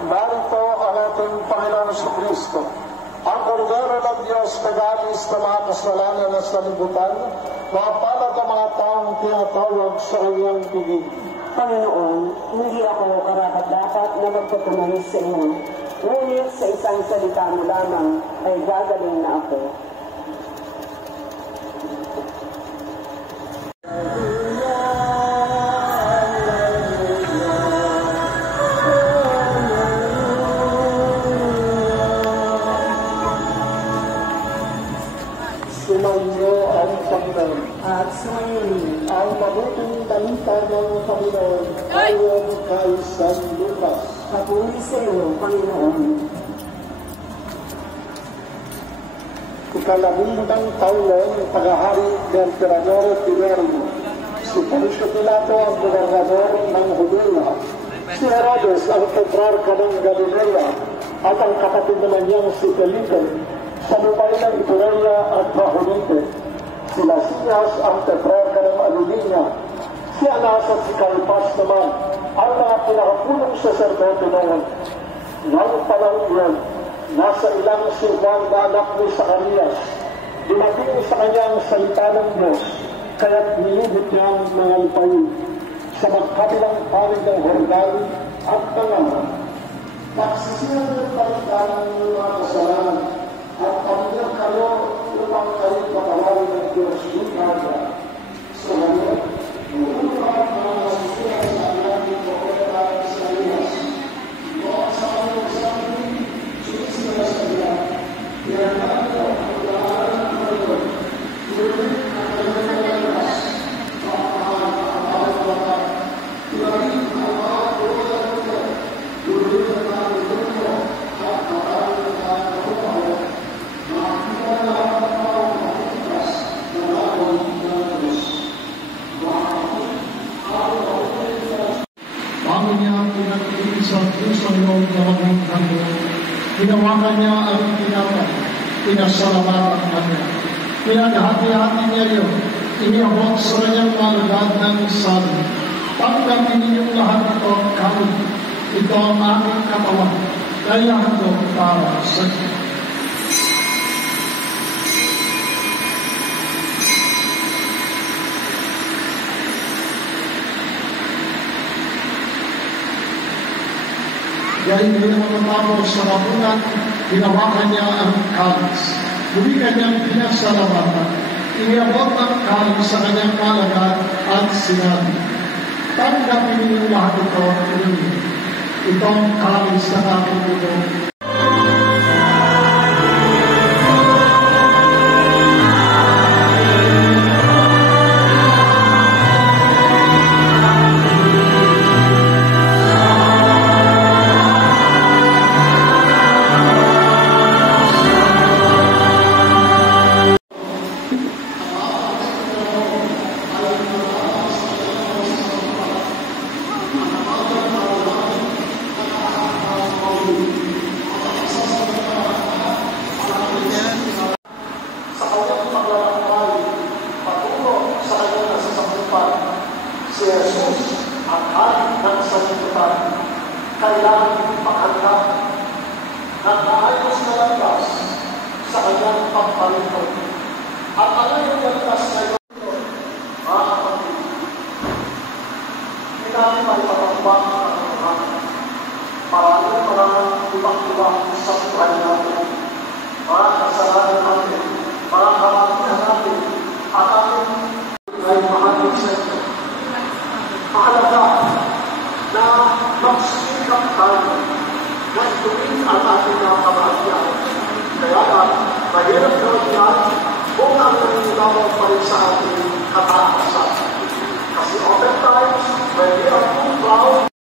Narito ang ating Panginoon Kristo, ang Kordero ng Diyos nag-alis ng mga kasalanan ng sanlibutan, mapalad ang mga taong tinatawag sa kanyang piging. Panginoon, hindi ako karapat-dapat na magpatuloy sa iyo, ngunit sa isang salita mo lamang ay gagaling na ako. Sumainyo ang Panginoon. At sumayin Ang mabuting balita ng Panginoon ayon kay San Lucas. papuri sa iyo, Panginoon. Ikalabing-limang taon ng tagahari ng Emperador Tiberio. Si Poncio Pilato ang gobernador ng Judea. Si Herodes ang tetrarca ng Galilea at ang kapatid naman niyang si Felipe sa lupay ng Iturea at Trahonite. Si Lasias ang tetrarca ng Alulinia. Si Anas at si Caipas naman ang mga pinakapulong saserdote noon. Ngayon pa lang yun, nasa ilang si Juan na anak ni Zacarias. Dumating sa kanyang salita ng Diyos, kaya't nilibot niya ang mga lupain sa magkabilang panig ng Jordan at Tangaman. Nagsisiyan ng palitan ng mga kasalanan at pamilya kayo upang kayo patawarin ng Diyos yung kanya. So ngayon, nulungan mga nasisiyan sa ating propeta Isaias. Ito sa kanyang sabi, sumisila sa iya, iyakan ko ang lahat ng Panginoon, tuloy ang kanyang lalas, makakaan ang bawat bata, ilalim ang bawat buwan ito, tuloy ang mga ito, at makarang ang mga kapupaw, makakita na ang mga makikitas na laban ng Diyos. Bago niya ang pinag-ibig sa Diyos ang iyong dalawang mundo, hinawakan niya ang tinapay, pinasalamatan kanya. Pinaghati-hati niya yun, iniabot sa kanyang malagad ng sabi, tanggapin ninyong lahat ito kami. Ito ang aming katawan, kaya ito para sa inyo. Dahil hindi matatapos sa mabunan, hinawakan niya ang kalis. Muli kanyang pinasalamatan. Iniabot ang kalis sa kanyang kalagad at sinabi, tanggapin niyo lahat ito, ito ang kalis na aking dugo. Si Jesus, ang hari ng sanlibutan, kailangan ipakahanda ng maayos na landas sa kanyang pagpalito. At ang iyong landas na ito, mga kapatid, hindi natin may patambang ang mga maraming mga ibang-ibang sa buhay natin, mga kasalanan natin, mga kamatihan natin, at ating ay mahalin sa ito. Mahalaga na magsikap tayo na ituwin ang ating mga kabahagyan. Kaya nga, mahirap na yan kung ang nangyayawang pa rin sa ating kataasan. Kasi oftentimes, when we are too proud